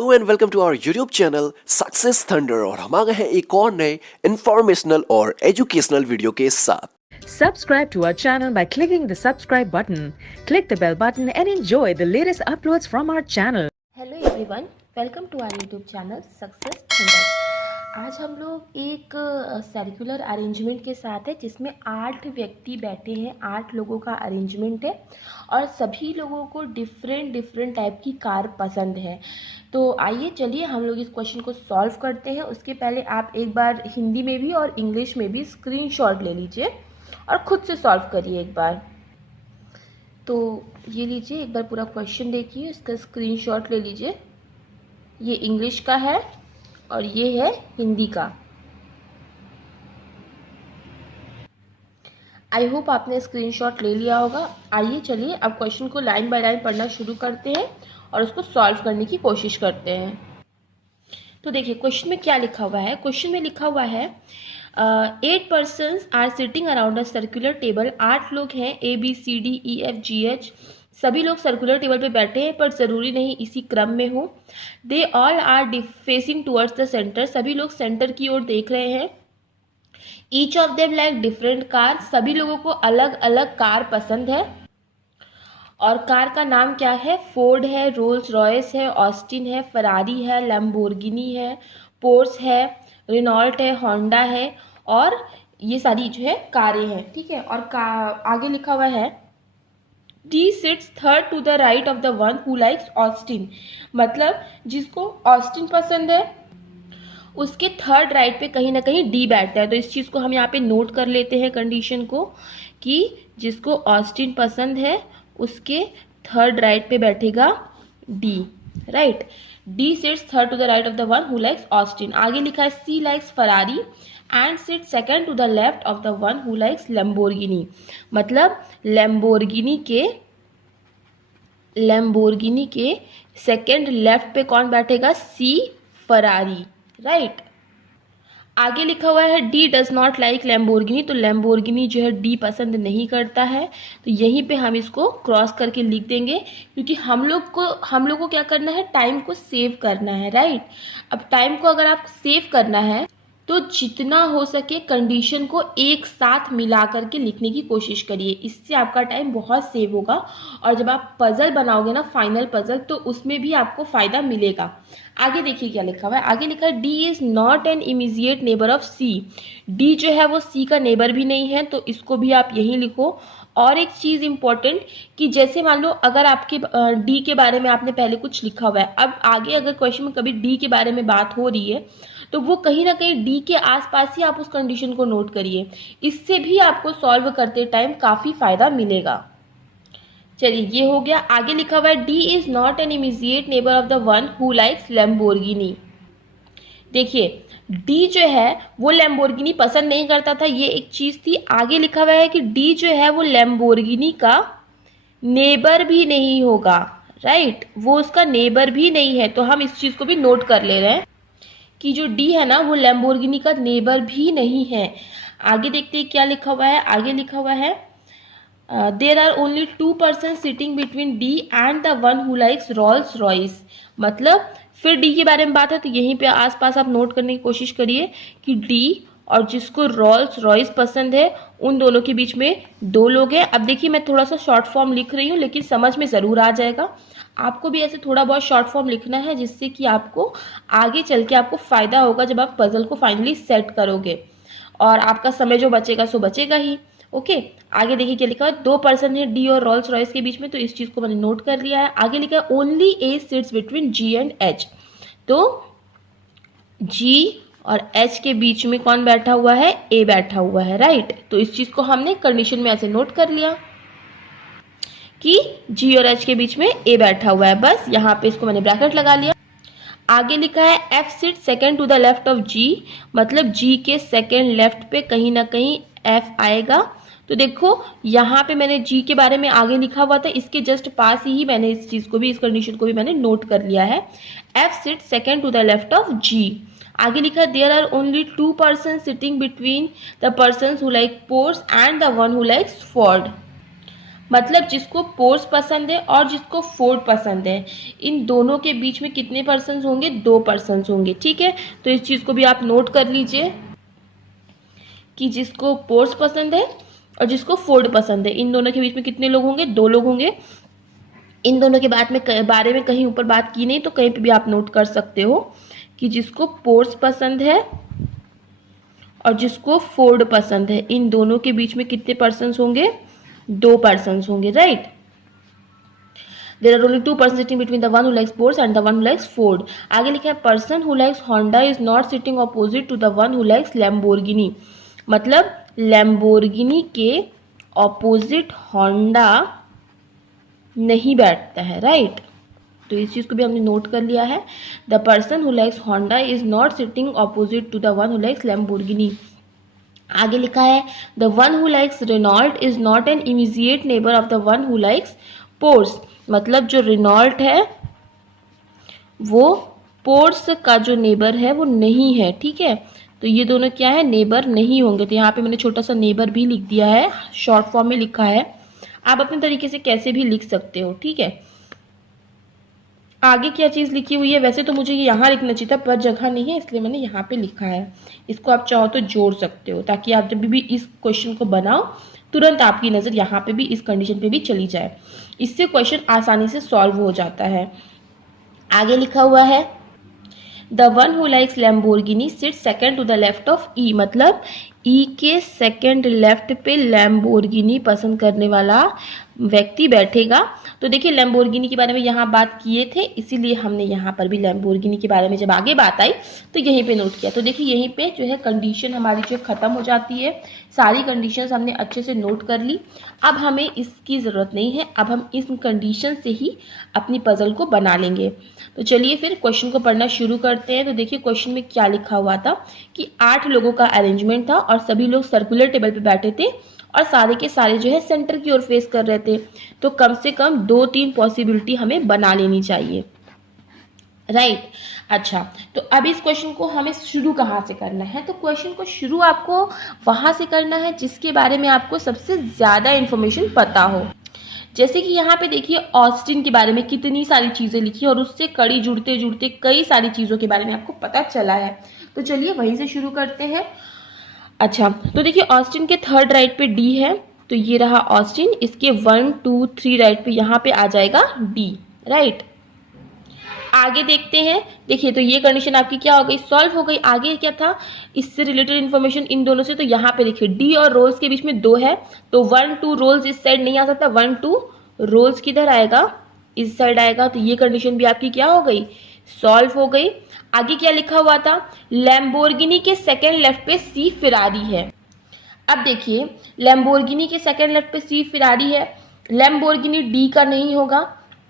And welcome to our YouTube channel Success Thunder. और हम आ गए हैं एक और नए इंफॉर्मेशनल और एजुकेशनल वीडियो के साथ। Subscribe to our channel by clicking the subscribe button. Click the bell button and enjoy the latest uploads from our channel. Hello everyone, welcome to our YouTube channel Success Thunder. आज हम लोग एक circular arrangement के साथ है जिसमें 8 व्यक्ति बैठे हैं। 8 लोगों का अरेंजमेंट है और सभी लोगों को डिफरेंट टाइप की कार पसंद है। तो आइए चलिए हम लोग इस क्वेश्चन को सॉल्व करते हैं। उसके पहले आप एक बार हिंदी में भी और इंग्लिश में भी स्क्रीनशॉट ले लीजिए और ख़ुद से सॉल्व करिए एक बार। तो ये लीजिए, एक बार पूरा क्वेश्चन देखिए, इसका स्क्रीनशॉट ले लीजिए। ये इंग्लिश का है और ये है हिंदी का। आई होप आपने स्क्रीनशॉट ले लिया होगा। आइए चलिए अब क्वेश्चन को लाइन बाय लाइन पढ़ना शुरू करते हैं और उसको सॉल्व करने की कोशिश करते हैं। तो देखिए क्वेश्चन में क्या लिखा हुआ है। क्वेश्चन में लिखा हुआ है 8 persons are sitting around a circular table. 8 लोग हैं, ABCDEFGH। सभी लोग सर्कुलर टेबल पे बैठे हैं पर ज़रूरी नहीं इसी क्रम में हो। They all are facing towards the centre. सभी लोग सेंटर की ओर देख रहे हैं। Each of them like different car. सभी लोगों को अलग अलग कार पसंद है। और कार का नाम क्या है? फोर्ड है, रोल्स रॉयस है, ऑस्टिन है, फरारी है, लैम्बोर्गिनी है, पोर्स है, रेनॉल्ट है, होंडा है और ये सारी जो है कारें हैं। ठीक है। और आगे लिखा हुआ है D sits third to the right of the one who likes Austin. मतलब जिसको ऑस्टिन पसंद है उसके थर्ड राइट पे कहीं ना कहीं डी बैठता है। तो इस चीज़ को हम यहाँ पे नोट कर लेते हैं कंडीशन को कि जिसको ऑस्टिन पसंद है उसके थर्ड राइट पे बैठेगा D. Right. D sits third to the right of the one who likes Austin. आगे लिखा है C likes Ferrari and sit second to the left of the one who likes Lamborghini. मतलब Lamborghini के second left पे कौन बैठेगा? C Ferrari. Right. आगे लिखा हुआ है D does not like Lamborghini. तो लैम्बोर्गिनी जो है डी पसंद नहीं करता है। तो यहीं पे हम इसको क्रॉस करके लिख देंगे क्योंकि हम लोग को क्या करना है? टाइम को सेव करना है। राइट। अब टाइम को अगर आप सेव करना है तो जितना हो सके कंडीशन को एक साथ मिला करके लिखने की कोशिश करिए। इससे आपका टाइम बहुत सेव होगा और जब आप पजल बनाओगे ना, फाइनल पजल, तो उसमें भी आपको फ़ायदा मिलेगा। आगे देखिए क्या लिखा हुआ है। आगे लिखा है D is not an immediate neighbour of C. D जो है वो सी का नेबर भी नहीं है, तो इसको भी आप यहीं लिखो। और एक चीज़ इम्पॉर्टेंट कि जैसे मान लो अगर आपके डी के बारे में आपने पहले कुछ लिखा हुआ है, अब आगे अगर क्वेश्चन में कभी डी के बारे में बात हो रही है तो वो कहीं ना कहीं डी के आसपास ही आप उस कंडीशन को नोट करिए। इससे भी आपको सॉल्व करते टाइम काफ़ी फायदा मिलेगा। चलिए ये हो गया। आगे लिखा हुआ है D is not an immediate neighbour of the one who likes Lamborghini. देखिए डी जो है वो लैम्बोर्गिनी पसंद नहीं करता था, ये एक चीज़ थी। आगे लिखा हुआ है कि डी जो है वो लैम्बोर्गिनी का नेबर भी नहीं होगा। राइट। वो उसका नेबर भी नहीं है। तो हम इस चीज़ को भी नोट कर ले रहे हैं कि जो डी है ना वो लैम्बोर्गिनी का नेबर भी नहीं है। आगे देखते हैं क्या लिखा हुआ है। आगे लिखा हुआ है there are only 2 persons sitting between D and the one who likes Rolls Royce. मतलब फिर डी के बारे में बात है तो यहीं पे आसपास आप नोट करने की कोशिश करिए कि डी और जिसको रोल्स रॉयस पसंद है उन दोनों के बीच में 2 लोग हैं। अब देखिए मैं थोड़ा सा शॉर्ट फॉर्म लिख रही हूँ लेकिन समझ में ज़रूर आ जाएगा। आपको भी ऐसे थोड़ा बहुत शॉर्ट फॉर्म लिखना है जिससे कि आपको आगे चल के आपको फ़ायदा होगा जब आप पजल को फाइनली सेट करोगे और आपका समय जो बचेगा सो बचेगा ही। ओके। आगे देखिए क्या लिखा है। 2 पर्सन है डी और रोल्स रॉयस के बीच में, तो इस चीज़ को मैंने नोट कर लिया है। आगे लिखा है only A sits between ji and H. तो जी और एच के बीच में कौन बैठा हुआ है? ए बैठा हुआ है। राइट। तो इस चीज़ को हमने कंडीशन में ऐसे नोट कर लिया कि जी और एच के बीच में ए बैठा हुआ है। बस यहाँ पे इसको मैंने ब्रैकेट लगा लिया। आगे लिखा है F sit second to the left of G. मतलब जी के सेकेंड लेफ्ट पे कहीं ना कहीं एफ आएगा। तो देखो यहाँ पे मैंने जी के बारे में आगे लिखा हुआ था, इसके जस्ट पास ही मैंने इस चीज़ को भी, इस कंडीशन को भी मैंने नोट कर लिया है। F sit second to the left of G. आगे लिखा है there are only 2 persons sitting between the persons who like Porsche and the one who likes Ford. मतलब जिसको पोर्स पसंद है और जिसको फोर्ड पसंद है, इन दोनों के बीच में कितने पर्सन्स होंगे? 2 पर्सन्स होंगे। ठीक है, तो इस चीज़ को भी आप नोट कर लीजिए कि जिसको पोर्स पसंद है और जिसको फोर्ड पसंद है, इन दोनों के बीच में कितने लोग होंगे? 2 लोग होंगे। इन दोनों के बारे में कहीं ऊपर बात की नहीं, तो कहीं पे भी आप नोट कर सकते हो कि जिसको पोर्स पसंद है और जिसको फोर्ड पसंद है, इन दोनों के बीच में कितने पर्सन्स होंगे? 2 पर्सन्स होंगे, right. There are only 2 persons sitting between the one who likes Porsche and the one who likes Ford. आगे लिखा है person who likes Honda is not sitting opposite to the one who likes Lamborghini. मतलब Lamborghini के opposite Honda नहीं बैठता है, right. तो इस चीज़ को भी हमने नोट कर लिया है। The person who likes Honda is not sitting opposite to the one who likes Lamborghini. आगे लिखा है the one who likes Renault is not an immediate neighbour of the one who likes Porsche. मतलब जो Renault है वो pores का जो neighbour है वो नहीं है, ठीक है। तो ये दोनों क्या है? नेबर नहीं होंगे। तो यहाँ पे मैंने छोटा सा नेबर भी लिख दिया है, शॉर्ट फॉर्म में लिखा है। आप अपने तरीके से कैसे भी लिख सकते हो, ठीक है। आगे क्या चीज़ लिखी हुई है? वैसे तो मुझे ये यहाँ लिखना चाहिए था पर जगह नहीं है, इसलिए मैंने यहाँ पे लिखा है। इसको आप चाहो तो जोड़ सकते हो ताकि आप जब भी इस क्वेश्चन को बनाओ तुरंत आपकी नज़र यहाँ पे भी इस कंडीशन पे भी चली जाए। इससे क्वेश्चन आसानी से सॉल्व हो जाता है। आगे लिखा हुआ है the one who likes Lamborghini sit second to the left of E. मतलब ई के सेकेंड लेफ्ट पे लैम्बोर्गिनी पसंद करने वाला व्यक्ति बैठेगा। तो देखिए लैम्बोर्गिनी के बारे में यहाँ बात किए थे, इसीलिए हमने यहाँ पर भी लैम्बोर्गिनी के बारे में जब आगे बात आई तो यहीं पे नोट किया। तो देखिए यहीं पे जो है कंडीशन हमारी जो ख़त्म हो जाती है। सारी कंडीशंस हमने अच्छे से नोट कर ली। अब हमें इसकी ज़रूरत नहीं है, अब हम इस कंडीशन से ही अपनी पजल को बना लेंगे। तो चलिए फिर क्वेश्चन को पढ़ना शुरू करते हैं। तो देखिए क्वेश्चन में क्या लिखा हुआ था कि 8 लोगों का अरेंजमेंट था और सभी लोग सर्कुलर टेबल पे बैठे थे और सारे के सारे जो है सेंटर की ओर फेस कर रहे थे। तो कम से कम 2-3 पॉसिबिलिटी हमें बना लेनी चाहिए, राइट। अच्छा, तो अब इस क्वेश्चन को हमें शुरू कहाँ से करना है? तो क्वेश्चन को शुरू आपको वहाँ से करना है जिसके बारे में आपको सबसे ज़्यादा इन्फॉर्मेशन पता हो। जैसे कि यहाँ पे देखिए ऑस्टिन के बारे में कितनी सारी चीज़ें लिखी और उससे कड़ी जुड़ते जुड़ते कई सारी चीज़ों के बारे में आपको पता चला है। तो चलिए वहीं से शुरू करते हैं। अच्छा, तो देखिए ऑस्टिन के थर्ड राइट पे डी है, तो ये रहा ऑस्टिन। इसके 1, 2, 3 राइट पे यहाँ पे आ जाएगा डी, राइट। आगे देखते हैं। देखिए तो ये कंडीशन आपकी क्या हो गई? सॉल्व हो गई। आगे क्या था इससे रिलेटेड इन्फॉर्मेशन इन दोनों से? तो यहाँ पे देखिए डी और रोल्स के बीच में 2 है, तो 1, 2 रोल्स इस साइड नहीं आ सकता, 1, 2 रोल्स किधर आएगा? इस साइड आएगा। तो ये कंडीशन भी आपकी क्या हो गई? सॉल्व हो गई। आगे क्या लिखा हुआ था? लैम्बोर्गिनी के सेकेंड लेफ्ट पे सी फिरारी है। अब देखिए लैम्बोर्गिनी के सेकेंड लेफ्ट पे सी फिरारी है, लैम्बोर्गिनी डी का नहीं होगा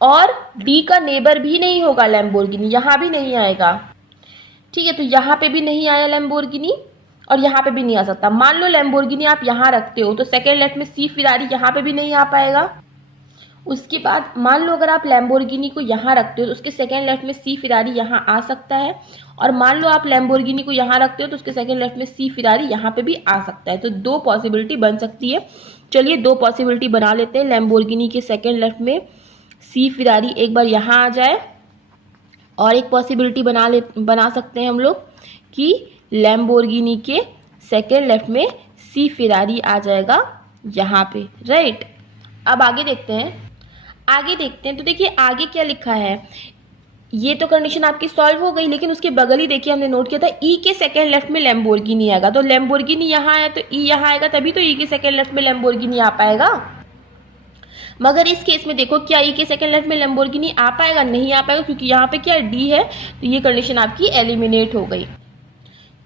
और डी का नेबर भी नहीं होगा लैम्बोर्गिनी, यहाँ भी नहीं आएगा, ठीक है। तो यहाँ पे भी नहीं आया लैम्बोर्गिनी और यहाँ पे भी नहीं आ सकता। मान लो लैम्बोर्गिनी आप यहाँ रखते हो तो सेकेंड लेफ्ट में सी फिरारी यहाँ पे भी नहीं आ पाएगा। उसके बाद मान लो अगर आप लैम्बोर्गिनी को यहाँ रखते हो तो उसके सेकेंड लेफ्ट में सी फिरारी यहाँ आ सकता है, और मान लो आप लैम्बोर्गिनी को यहाँ रखते हो तो उसके सेकेंड लेफ्ट में सी फिरारी यहाँ पे भी आ सकता है। तो 2 पॉसिबिलिटी बन सकती है। चलिए 2 पॉसिबिलिटी बना लेते हैं। लैम्बोर्गिनी के सेकेंड लेफ्ट में सी फिरारी एक बार यहाँ आ जाए, और एक पॉसिबिलिटी बना सकते हैं हम लोग कि लैम्बोर्गिनी के सेकेंड लेफ्ट में सी फिरारी आ जाएगा यहाँ पे, राइट। अब आगे देखते हैं। तो देखिए आगे क्या लिखा है। ये तो कंडीशन आपकी सॉल्व हो गई, लेकिन उसके बगल ही देखिए हमने नोट किया था ई के सेकेंड लेफ्ट में लैम्बोर्गिनी आएगा। तो लैम्बोर्गिनी यहाँ आया तो ई यहाँ आएगा, तभी तो ई के सेकेंड लेफ्ट में लैम्बोर्गिनी आ पाएगा। मगर इस केस में देखो क्या ई के सेकेंड लेफ्ट में लैम्बोर्गिनी आ पाएगा? नहीं आ पाएगा, क्योंकि यहाँ पे क्या डी है। तो ये कंडीशन आपकी एलिमिनेट हो गई,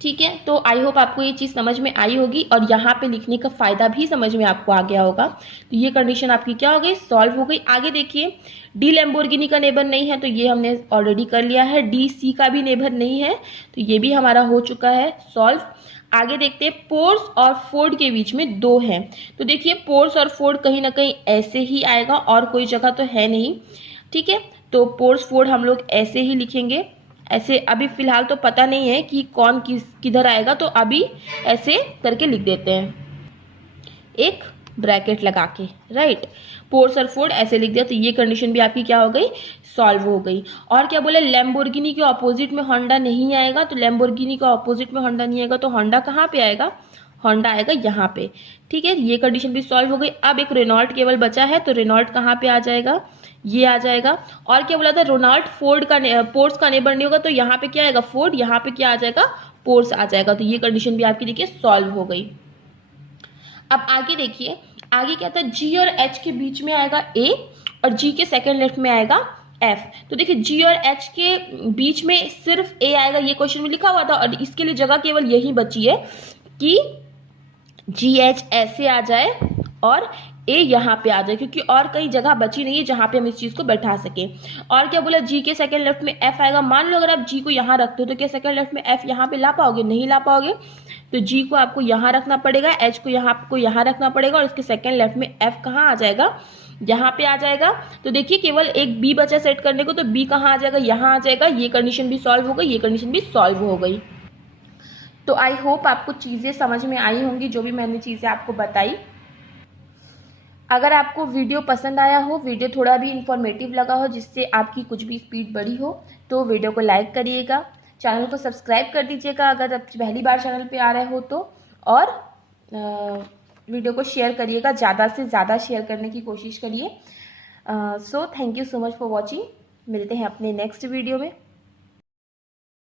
ठीक है। तो आई होप आपको ये चीज़ समझ में आई होगी और यहाँ पे लिखने का फ़ायदा भी समझ में आपको आ गया होगा। तो ये कंडीशन आपकी क्या हो गई? सॉल्व हो गई। आगे देखिए डी लैम्बोर्गिनी का नेबर नहीं है, तो ये हमने ऑलरेडी कर लिया है। डी सी का भी नेबर नहीं है, तो ये भी हमारा हो चुका है सॉल्व। आगे देखते हैं। पोर्स और फोर्ड के बीच में 2 हैं, तो देखिए पोर्स और फोर्ड कहीं ना कहीं ऐसे ही आएगा और कोई जगह तो है नहीं, ठीक है। तो पोर्स फोर्ड हम लोग ऐसे ही लिखेंगे। ऐसे अभी फिलहाल तो पता नहीं है कि कौन किधर आएगा, तो अभी ऐसे करके लिख देते हैं एक ब्रैकेट लगा के, राइट। पोर्स और फोर्ड ऐसे लिख दिया, तो ये कंडीशन भी आपकी क्या हो गई, सॉल्व हो गई। और क्या बोला, लैम्बोर्गिनी के ऑपोजिट में होंडा नहीं आएगा, तो लैम्बोर्गिनी के ऑपोजिट में होंडा नहीं आएगा, तो होंडा कहाँ पे आएगा, होंडा आएगा यहाँ पे। ठीक है, ये कंडीशन भी सॉल्व हो गई। अब एक रेनॉल्ट केवल बचा है, तो रेनॉल्ट कहाँ पे आ जाएगा, ये आ जाएगा। और क्या बोला था, रोनाल्ड फोर्ड का पोर्स का नेबर नहीं होगा, तो यहाँ पे क्या आएगा, फोर्ड, यहाँ पे क्या आ जाएगा, पोर्स आ जाएगा। तो ये कंडीशन भी आपकी देखिए सॉल्व हो गई। अब आगे देखिए, आगे क्या था, जी और एच के बीच में आएगा ए और जी के सेकंड लेफ्ट में आएगा एफ। तो देखिए जी और एच के बीच में सिर्फ ए आएगा, ये क्वेश्चन में लिखा हुआ था, और इसके लिए जगह केवल यही बची है कि जी एच ऐसे आ जाए और ए यहाँ पे आ जाए, क्योंकि और कई जगह बची नहीं है जहां पे हम इस चीज को बैठा सके। और क्या बोला, जी के सेकंड लेफ्ट में एफ आएगा। मान लो अगर आप जी को यहाँ रखते हो तो क्या सेकंड लेफ्ट में एफ यहाँ पे ला पाओगे, नहीं ला पाओगे। तो जी को आपको यहाँ रखना पड़ेगा, एच को यहाँ रखना पड़ेगा, और इसके सेकंड लेफ्ट में एफ कहाँ आ जाएगा, यहाँ पे आ जाएगा। तो देखिए केवल एक बी बचा सेट करने को, तो बी कहाँ आ जाएगा, यहाँ आ जाएगा। ये कंडीशन भी सॉल्व हो गई, ये कंडीशन भी सॉल्व हो गई। तो आई होप आपको चीज़ें समझ में आई होंगी, जो भी मैंने चीज़ें आपको बताई। अगर आपको वीडियो पसंद आया हो, वीडियो थोड़ा भी इंफॉर्मेटिव लगा हो, जिससे आपकी कुछ भी स्पीड बढ़ी हो, तो वीडियो को लाइक करिएगा, चैनल को सब्सक्राइब कर दीजिएगा अगर आप पहली बार चैनल पे आ रहे हो तो, और वीडियो को शेयर करिएगा, ज़्यादा से ज़्यादा शेयर करने की कोशिश करिए। So thank you so much for watching. मिलते हैं अपने नेक्स्ट वीडियो में।